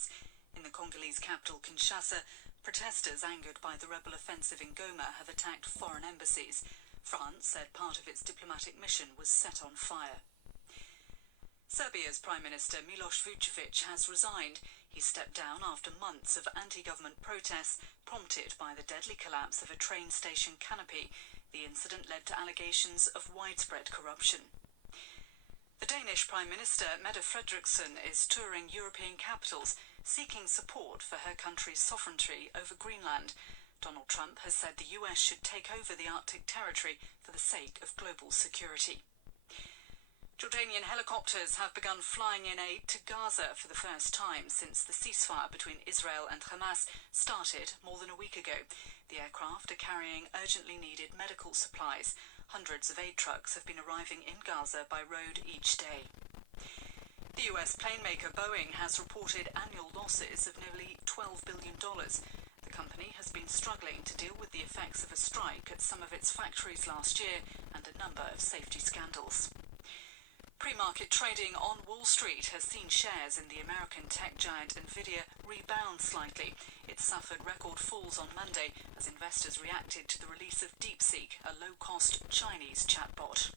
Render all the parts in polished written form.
embassies. In the Congolese capital, Kinshasa, protesters angered by the rebel offensive in Goma have attacked foreign embassies. France said part of its diplomatic mission was set on fire. Serbia's Prime Minister Miloš Vučević has resigned. He stepped down after months of anti-government protests prompted by the deadly collapse of a train station canopy. The incident led to allegations of widespread corruption. The Danish Prime Minister Mette Frederiksen is touring European capitals, seeking support for her country's sovereignty over Greenland. Donald Trump has said the US should take over the Arctic territory for the sake of global security. Jordanian helicopters have begun flying in aid to Gaza for the first time since the ceasefire between Israel and Hamas started more than a week ago. The aircraft are carrying urgently needed medical supplies. Hundreds of aid trucks have been arriving in Gaza by road each day. The US plane maker Boeing has reported annual losses of nearly $12 billion. The company has been struggling to deal with the effects of a strike at some of its factories last year and a number of safety scandals. Pre-market trading on Wall Street has seen shares in the American tech giant Nvidia rebound slightly. It suffered record falls on Monday as investors reacted to the release of DeepSeek, a low-cost Chinese chatbot.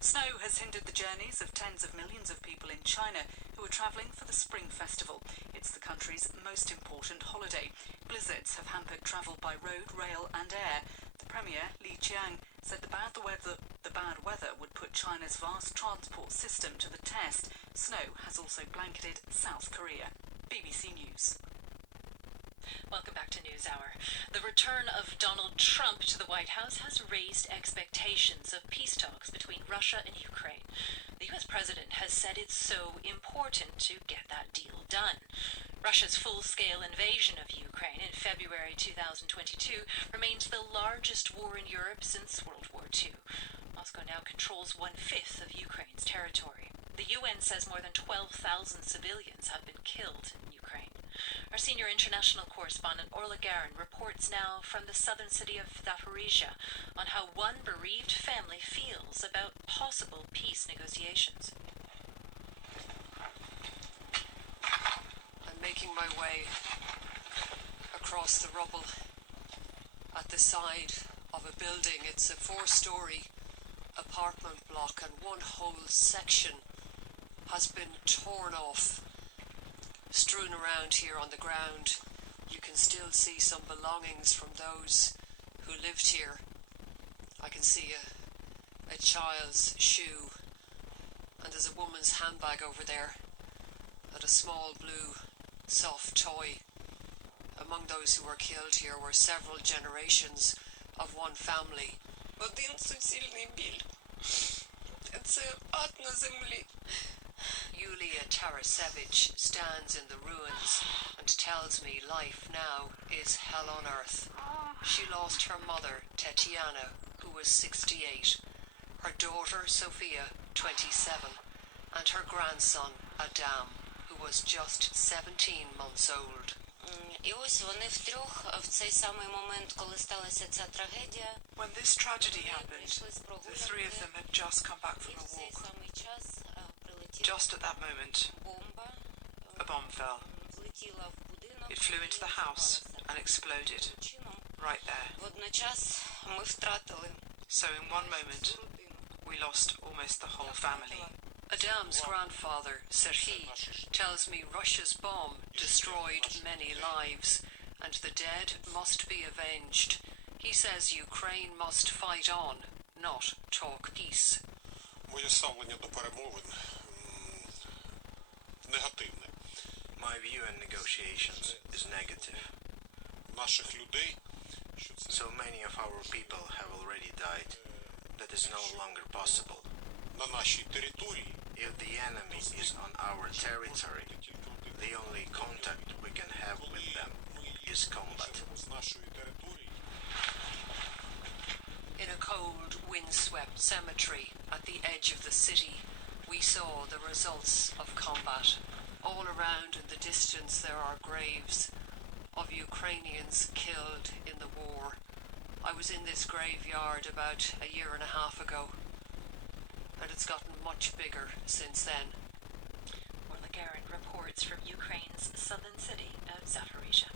Snow has hindered the journeys of tens of millions of people in China who are travelling for the Spring Festival. It's the country's most important holiday. Blizzards have hampered travel by road, rail and air. The Premier, Li Qiang, said the bad weather would put China's vast transport system to the test. Snow has also blanketed South Korea. BBC News. Welcome back to NewsHour. The return of Donald Trump to the White House has raised expectations of peace talks between Russia and Ukraine. The U.S. president has said it's so important to get that deal done. Russia's full-scale invasion of Ukraine in February 2022 remains the largest war in Europe since World War II. Moscow now controls 1/5 of Ukraine's territory. The UN says more than 12,000 civilians have been killed in Ukraine. Our senior international correspondent Orla Garin reports now from the southern city of Zaporizhia on how one bereaved family feels about possible peace negotiations. I'm making my way across the rubble at the side of a building. It's a 4-story apartment block and one whole section has been torn off, strewn around here on the ground. You can still see some belongings from those who lived here. I can see a child's shoe, and there's a woman's handbag over there, and a small blue soft toy. Among those who were killed here were several generations of one family. Один суцільний біль. Це ад на землі. Yulia Tarasevich stands in the ruins and tells me life now is hell on earth. She lost her mother, Tetiana, who was 68, her daughter, Sophia, 27, and her grandson, Adam, who was just 17 months old. І ось вони втрьох в цей самий момент, коли сталася ця трагедія, when this tragedy happened, the three of them had just come back from a walk. Just at that moment, a bomb fell. It flew into the house and exploded right there. Водночас ми втратили. So in one moment, we lost almost the whole family. Adam's grandfather, Serhiy, tells me Russia's bomb destroyed many lives and the dead must be avenged. He says Ukraine must fight on, not talk peace. Моє ставлення до перемовин негативне. My view on negotiations is negative. Наших людей, So many of our people have already died. That is no longer possible. на нашій території. If the enemy is on our territory, the only contact we can have with them is combat. З нашої території. In a cold, windswept cemetery at the edge of the city, we saw the results of combat. All around in the distance there are graves of Ukrainians killed in the war. I was in this graveyard about a year and a half ago, and it's gotten much bigger since then. Orla Garin reports from Ukraine's southern Zaporizhia.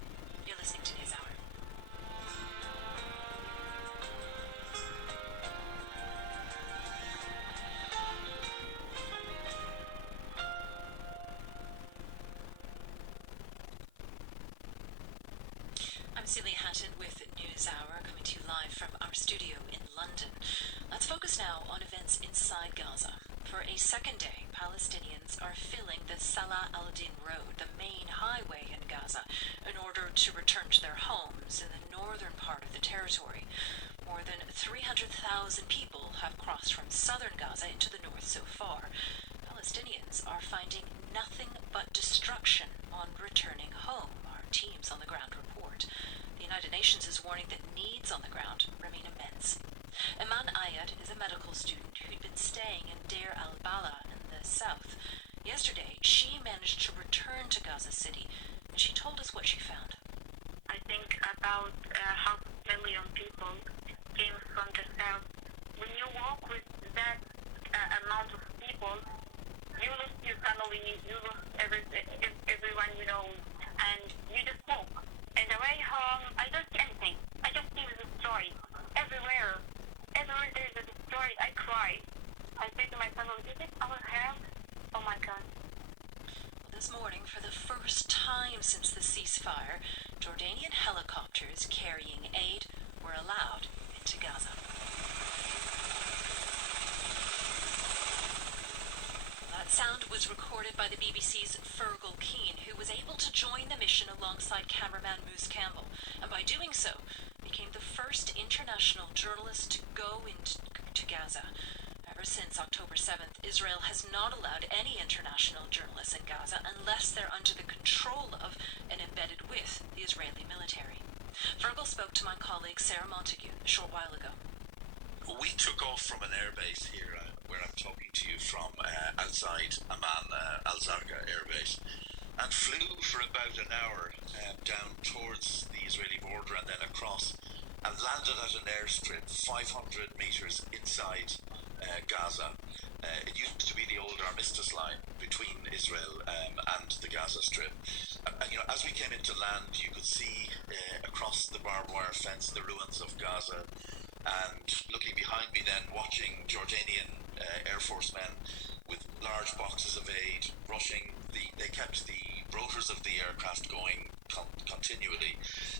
You're listening to NewsHour. I'm Celia Hatton with NewsHour, coming to you live from our studio in London. Let's focus now on events inside Gaza. For a second day, Palestinians are filling the Salah al-Din Road, the main highway in Gaza, in order to return to their homes in the northern part of the territory. More than 300,000 people have crossed from southern Gaza into the north so far. Palestinians are finding nothing but destruction on returning home, our teams on the ground report. The United Nations is warning that needs on the ground remain immense. Iman Ayad is a medical student who'd been staying in Deir al-Balah in the south. Yesterday, she managed to return to Gaza City, and she told us what she found. I think about 500,000 people came from the south. When you walk with that amount of people, you lose your family, you lose everyone you know, and you just walk. And the way home, I don't see anything. I just see the destroyed everywhere. Everywhere there is a destroyed. I cry. I say to my family, is it our house? Oh my God. This morning, for the first time since the ceasefire, Jordanian helicopters carrying aid were allowed into Gaza. That sound was recorded by the BBC's Fergal Keane, who was able to join the mission alongside cameraman Moose Campbell, and by doing so, became the first international journalist to go into Gaza. Ever since October 7th, Israel has not allowed any international journalists in Gaza unless they're under the control of and embedded with the Israeli military. Fergal spoke to my colleague Sarah Montague a short while ago. We took off from an airbase here, where I'm talking to you from, outside Amman al-Zarqa airbase, and flew for about an hour down towards the Israeli border and then across, and landed at an airstrip 500 metres inside Gaza. It used to be the old armistice line between Israel and the Gaza Strip. And as we came into land, you could see across the barbed wire fence the ruins of Gaza, and looking behind me then, watching Jordanian Air Force men with large boxes of aid rushing. They kept the rotors of the aircraft going continually.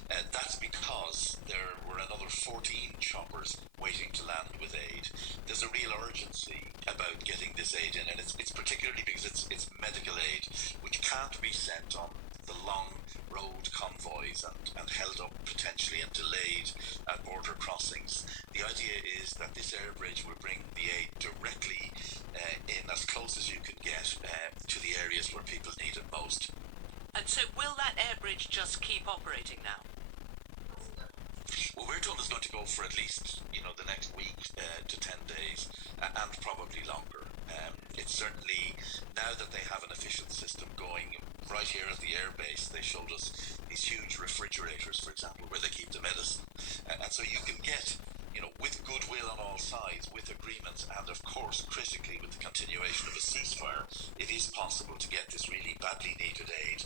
That's because there were another 14 choppers waiting to land with aid. There's a real urgency about getting this aid in, and it's particularly because it's medical aid, which can't be sent on the long road convoys and held up potentially and delayed at border crossings. The idea is that this air bridge will bring the aid directly in as close as you can get to the areas where people need it most. And so will that air bridge just keep operating now? Well, we're told it's going to go for at least, the next week to 10 days, and probably longer. It's certainly, now that they have an efficient system going right here at the airbase, they showed us these huge refrigerators, for example, where they keep the medicine. And so you can get, with goodwill on all sides, with agreements, and of course, critically, with the continuation of a ceasefire, it is possible to get this really badly needed aid.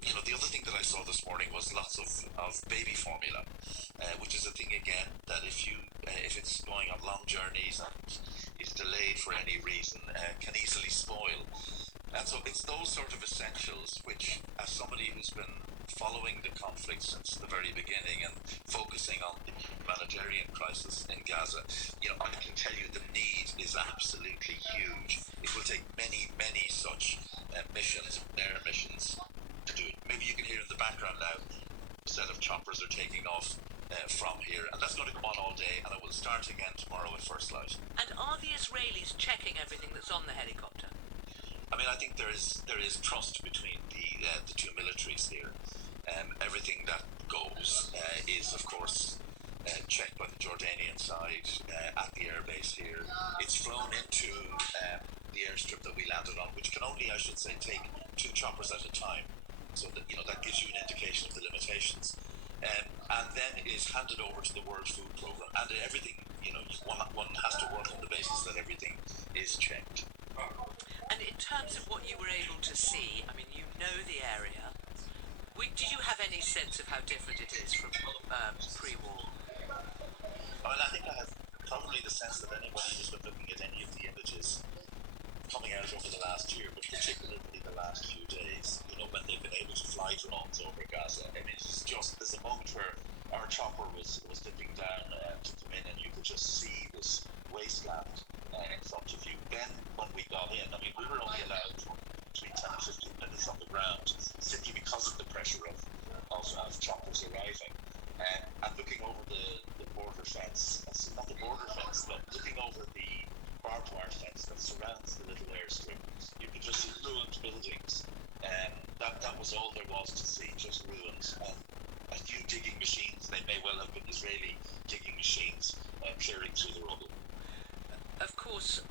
The other thing that I saw this morning was lots of baby formula, which is a thing, again, that if it's going on long journeys and is delayed for any reason, can easily spoil. And so it's those sort of essentials which, as somebody who's been following the conflict since the very beginning and focusing on the humanitarian crisis in Gaza, I can tell you the need is absolutely huge. It will take many, many such missions, air missions, to do it. Maybe you can hear in the background now, a set of choppers are taking off from here, and that's going to go on all day, and it will start again tomorrow at first light. And are the Israelis checking everything that's on the helicopter? I think there is trust between the two militaries here. Everything that goes is, of course, checked by the Jordanian side at the airbase here. It's flown into the airstrip that we landed on, which can only, I should say, take 2 choppers at a time. So that that gives you an indication of the limitations. And then is handed over to the World Food Programme, and everything. One has to work on the basis that everything is checked. And in terms of what you were able to see, you know the area. Did you have any sense of how different it is from pre-war? Well, I think I have probably the sense that anybody who's been looking at any of the images coming out over the last year, but particularly the last few days, when they've been able to fly drones over Gaza, I mean, there's a moment where our chopper was dipping down to come in, and you could just see this wasteland in front of you. Then, when we got in, I mean, we were only allowed between 10 and 15 minutes on the ground, simply because of the pressure of choppers arriving. And looking over the border fence, not the border fence, but looking over the barbed wire fence that surrounds the little airstrip, you could just see ruined buildings. That was all there was to see, just ruins. A few digging machines, they may well have been Israeli digging machines, clearing through the rubble. Of course,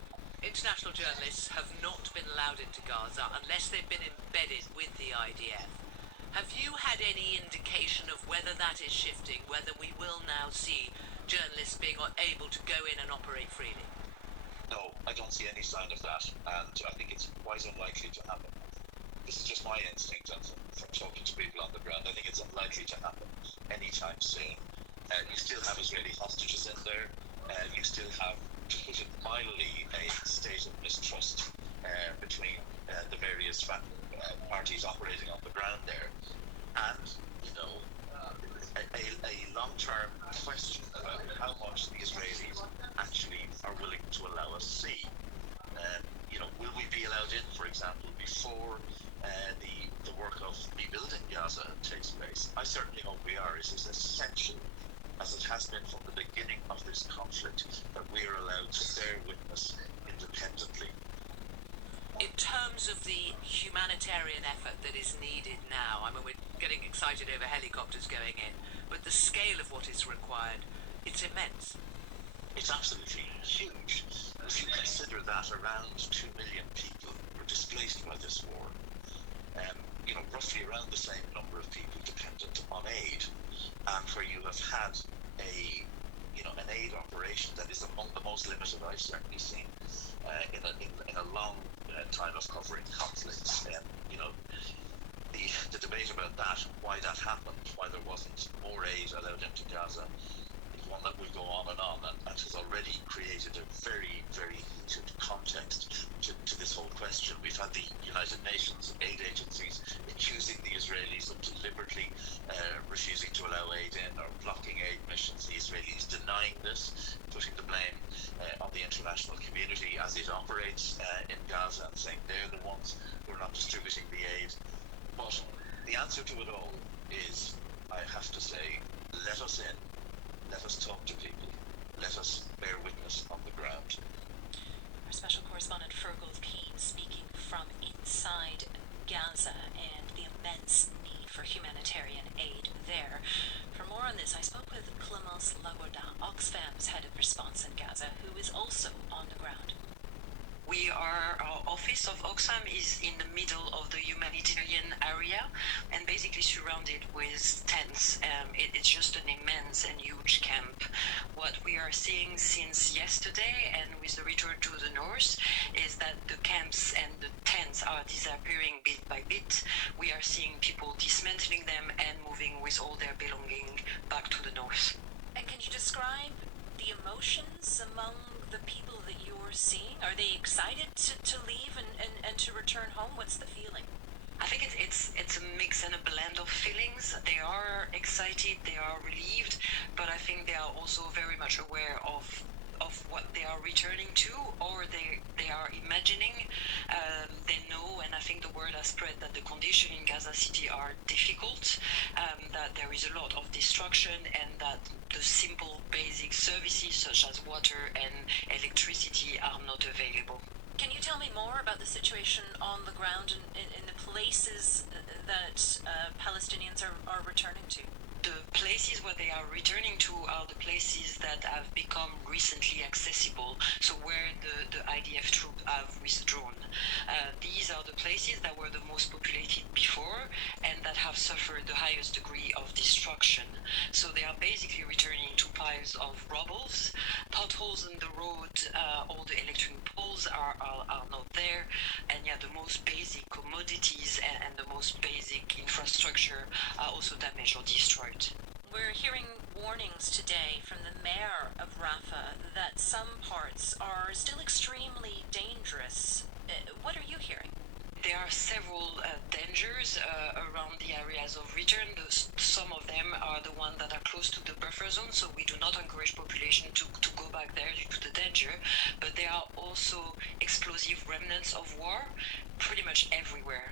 international journalists have not been allowed into Gaza unless they've been embedded with the IDF. Have you had any indication of whether that is shifting, whether we will now see journalists being able to go in and operate freely? No, I don't see any sign of that, and I think it's quite unlikely to happen. This is just my instinct, and from talking to people on the ground, I think it's unlikely to happen anytime soon. You still have Israeli hostages in there. You still have, to put it mildly, a state of mistrust between the various parties operating on the ground there. And, a long-term question about how much the Israelis actually are willing to allow us to see. Will we be allowed in, for example, before the work of rebuilding Gaza takes place? I certainly hope we are. It is essential, as it has been from the beginning of this conflict, that we are allowed to bear witness independently. In terms of the humanitarian effort that is needed now, I mean, we're getting excited over helicopters going in, but the scale of what is required, it's immense. It's absolutely huge. If you consider that around 2 million people were displaced by this war, roughly around the same number of people dependent on aid, and where you have had an aid operation that is among the most limited I've certainly seen in a long time of covering conflicts. The debate about that, why that happened, why there wasn't more aid allowed into Gaza, is one that will go on, and has already created a very, very heated context to this whole question. We've had the United Nations aid agencies accusing the Israelis of deliberately refusing to allow aid in or blocking aid missions. The Israelis denying this, putting the blame on the international community as it operates in Gaza, and saying they're the ones who are not distributing the aid. But the answer to it all is, I have to say, let us in, let us talk to people, let us bear witness on the ground. Our special correspondent Fergal Keane speaking from inside Gaza and the immense need for humanitarian aid there. For more on this, I spoke with Clemence Lagourdin, Oxfam's head of response in Gaza, who is also on the ground. Our office of Oxfam is in the middle of the humanitarian area and basically surrounded with tents. It's just an immense and huge camp. What we are seeing since yesterday and with the return to the north is that the camps and the tents are disappearing bit by bit. We are seeing people dismantling them and moving with all their belongings back to the north. And can you describe the emotions among the people that you're seeing? Are they excited to leave and to return home? What's the feeling? I think it's a mix and a blend of feelings. They are excited, they are relieved, but I think they are also very much aware of what they are returning to, or they are imagining. They know, and I think the word has spread, that the conditions in Gaza City are difficult, that there is a lot of destruction, and that the simple basic services such as water and electricity are not available. Can you tell me more about the situation on the ground in the places that Palestinians are returning to? the places where they are returning to are the places that have become recently accessible, so where the IDF troops have withdrawn. These are the places that were the most populated before and that have suffered the highest degree of destruction. So they are basically returning to piles of rubbles, potholes in the road, all the electric poles are not there, and yeah, the most basic commodities and the most basic infrastructure are also damaged or destroyed. We're hearing warnings today from the mayor of Rafah that some parts are still extremely dangerous. What are you hearing? There are several dangers around the areas of return. Some of them are the ones that are close to the buffer zone, so we do not encourage population to go back there due to the danger. But there are also explosive remnants of war pretty much everywhere.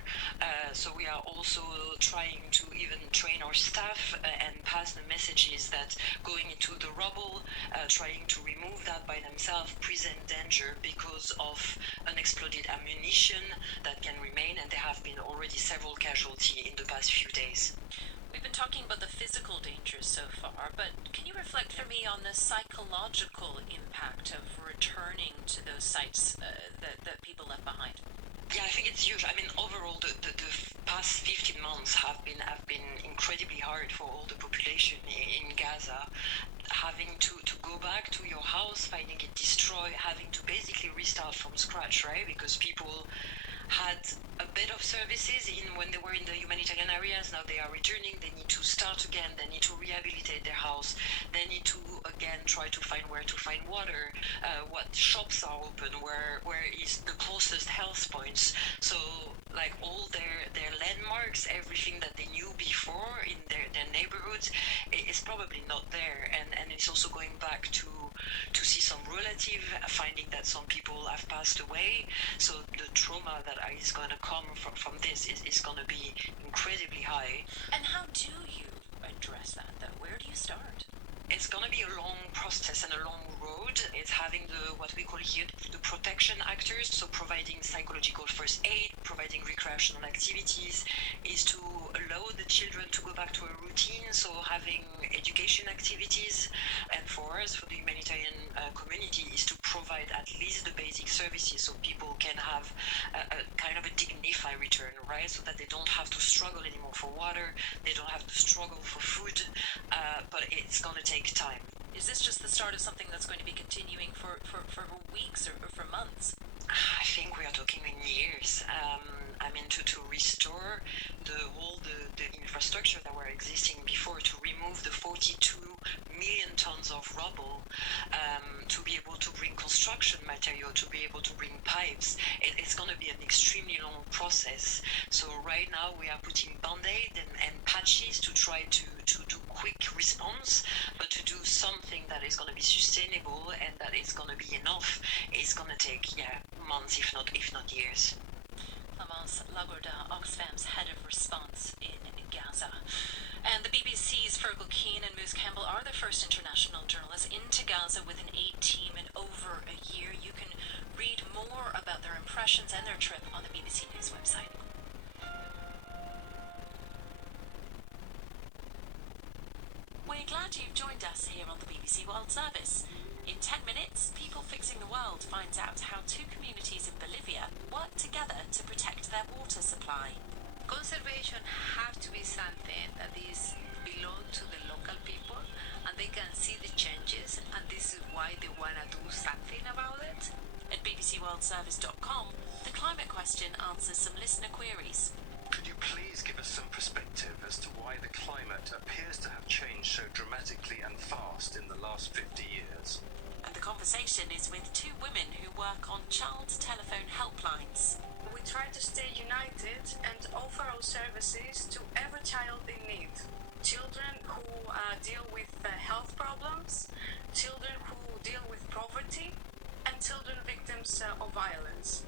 So we are also trying to even train our staff and pass the messages that going into the rubble, trying to remove that by themselves, present danger because of unexploded ammunition that can remain, and there have been already several casualties in the past few days. We've been talking about the physical dangers so far, but can you reflect for me on the psychological impact of returning to those sites that people left behind? Yeah, I think it's huge. I mean, overall, the past 15 months have been incredibly hard for all the population in Gaza. Having to go back to your house, finding it destroyed, having to basically restart from scratch, right? Because people had a bit of services when they were in the humanitarian areas. Now they are returning, they need to start again, they need to rehabilitate their house, they need to again try to find where to find water, what shops are open, where is the closest health points. So like all their landmarks, everything that they knew before in their neighborhoods is probably not there, and it's also going back to see some relative, finding that some people have passed away. So the trauma that is going to come from this is going to be incredibly high. And how do you address that, though? Where do you start? It's going to be a long process and a long road. It's having what we call here the protection actors, so providing psychological first aid, providing recreational activities, is to allow the children to go back to a routine, so having education activities. And for us, for the humanitarian community, is to provide at least the basic services so people can have a kind of a dignified return, right? So that they don't have to struggle anymore for water, they don't have to struggle for food, but it's going to take time. Is this just the start of something that's going to be continuing for weeks or for months? I think we are talking in years. I mean, to restore the infrastructure that were existing before, to remove the 42 million tons of rubble, to be able to bring construction material, to be able to bring pipes, it's going to be an extremely long process. So right now we are putting band-aid and patches to try to do quick response, but to do something that is going to be sustainable and that is going to be enough, it's going to take months, if not years. Clémence Lagourda, Oxfam's head of response in Gaza. And the BBC's Fergal Keane and Moose Campbell are the first international journalists into Gaza with an aid team in over a year. You can read more about their impressions and their trip on the BBC News website. We're glad you've joined us here on the BBC World Service. In 10 minutes, People Fixing the World finds out how two communities in Bolivia work together to protect their water supply. Conservation have to be something that is belong to the local people, and they can see the changes, and this is why they want to do something about it. At bbcworldservice.com, the climate question answers some listener queries. Could you please give us some perspective as to why the climate appears to have changed so dramatically and fast in the last 50 years? And the conversation is with two women who work on child telephone helplines. We try to stay united and offer our services to every child in need. Children who deal with health problems, children who deal with poverty, and children victims of violence.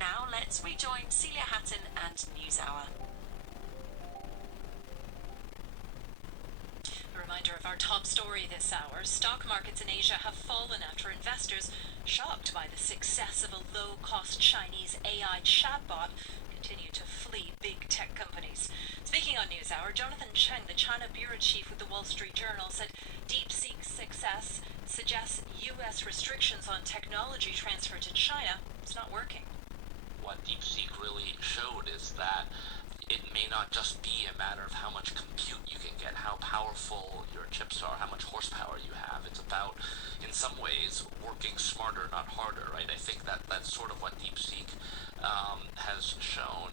Now let's rejoin Celia Hatton and NewsHour. A reminder of our top story this hour. Stock markets in Asia have fallen after investors, shocked by the success of a low-cost Chinese AI chatbot, continue to flee big tech companies. Speaking on News NewsHour. Jonathan Cheng, the China bureau chief with the Wall Street Journal, said DeepSeek's success suggests U.S. restrictions on technology transfer to China is not working. What DeepSeek really showed is that it may not just be a matter of how much compute you can get, how powerful your chips are, how much horsepower you have. It's about, in some ways, working smarter, not harder, right? I think that's sort of what DeepSeek has shown.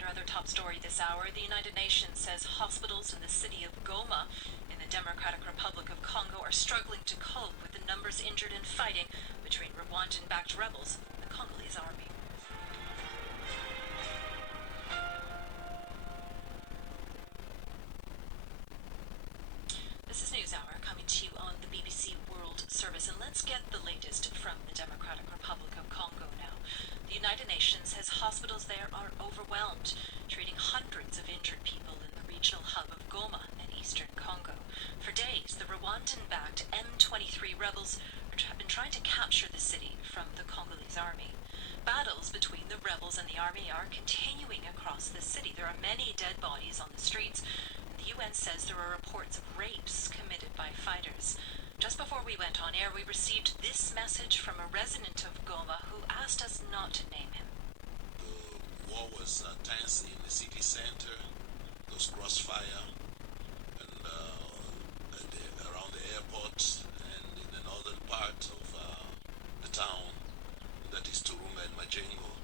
Another top story this hour, the United Nations says hospitals in the city of Goma in the Democratic Republic of Congo are struggling to cope with the numbers injured in fighting between Rwandan-backed rebels and the Congolese army. This is NewsHour coming to you on the BBC World Service, and let's get the latest from the Democratic Republic of Congo now. The United Nations says hospitals there are overwhelmed, treating hundreds of injured people in the regional hub of Goma in eastern Congo. For days, the Rwandan-backed M23 rebels have been trying to capture the city from the Congolese army. Battles between the rebels and the army are continuing across the city. There are many dead bodies on the streets. The UN says there are reports of rapes committed by fighters. Just before we went on air, we received this message from a resident of Goma who asked us not to name him. The war was tense in the city center. There was crossfire and around the airport and in the northern part of the town, that is Turunga and Majengo.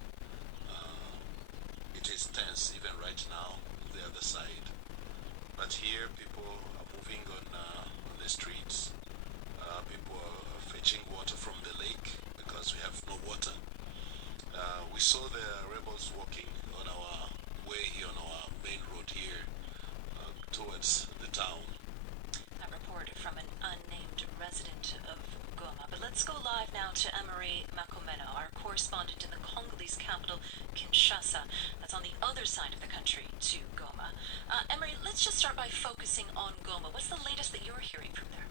It is tense even right now on the other side. But here people are moving on the streets. People are fetching water from the lake because we have no water. We saw the rebels walking on our way here, on our main road here towards the town. A report from an unnamed resident of Goma. But let's go live now to Emery Makomeno, our correspondent in the Congolese capital, Kinshasa. That's on the other side of the country to Goma. Emery, let's just start by focusing on Goma. What's the latest that you're hearing from there?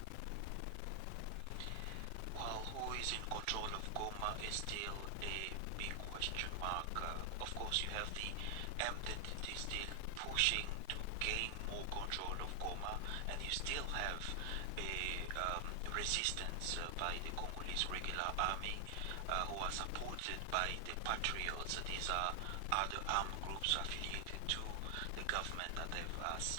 Well, who is in control of Goma is still a big question mark. Of course, you have the M23 still pushing to gain more control of Goma, and you still have a resistance by the Congolese regular army who are supported by the Patriots. These are other armed groups affiliated to the government that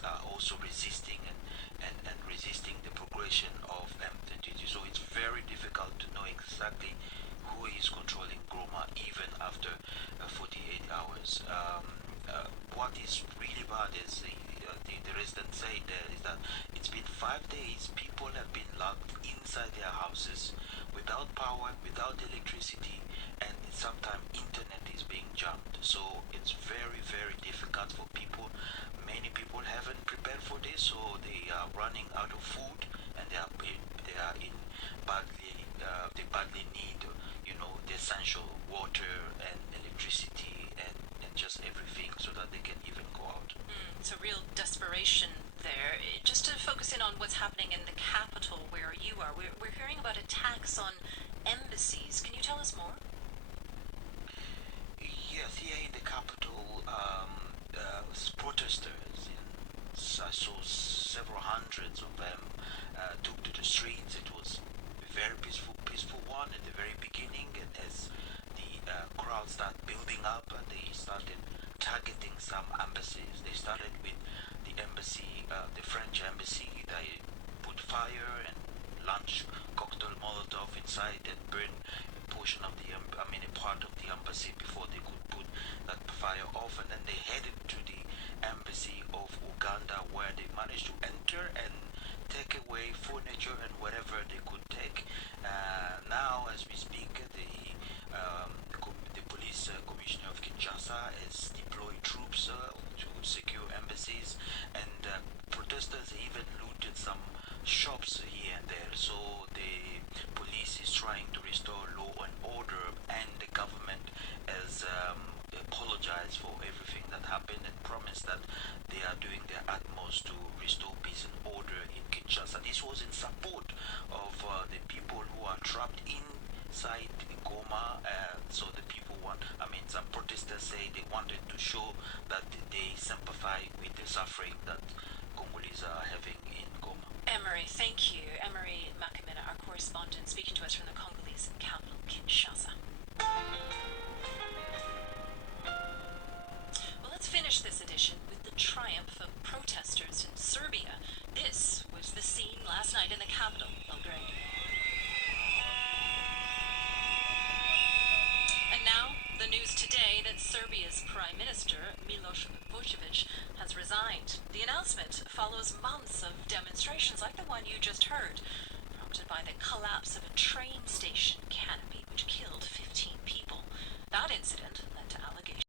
are also resisting and resisting the progression of M23. So it's very difficult to know exactly who is controlling Goma even after 48 hours. What is really bad is the residents say there is that it's been 5 days. People have been locked inside their houses without power, without electricity, and sometimes internet is being jammed. So it's very, very difficult for people. Many people haven't prepared for this, so they are running out of food, and they badly need, the essential water and electricity and just everything so that they can even go out. It's a real desperation there. Just to focus in on what's happening in the capital where you are, we're hearing about attacks on embassies. Can you tell us more? Yes, here in the capital, protesters, I saw several hundreds of them took to the streets. It was a very peaceful one at the very beginning, and as the crowd started building up, they started targeting some embassies. They started with the embassy, the French embassy. They put fire and launched cocktail Molotov inside and burned a portion of a part of the embassy before they could put that fire off. And then they headed to the embassy of Uganda, where they managed to enter and take away furniture and whatever they could take. Now, as we speak, the police commissioner of Kinshasa has deployed troops to secure embassies, and protesters even looted some shops here and there. So the police is trying to restore law and order, and the government has apologized for everything that happened and promised that they are doing their utmost to restore peace and order in Kinshasa. This was in support of the people who are trapped in side in Goma. So the people some protesters say they wanted to show that they sympathize with the suffering that Congolese are having in Goma. Emery, thank you. Emery Makamina, our correspondent, speaking to us from the Congolese capital, Kinshasa. Well, let's finish this edition with the triumph of protesters in Serbia. This was the scene last night in the capital, Belgrade. And now, the news today that Serbia's Prime Minister, Miloš Vučević, has resigned. The announcement follows months of demonstrations like the one you just heard, prompted by the collapse of a train station canopy which killed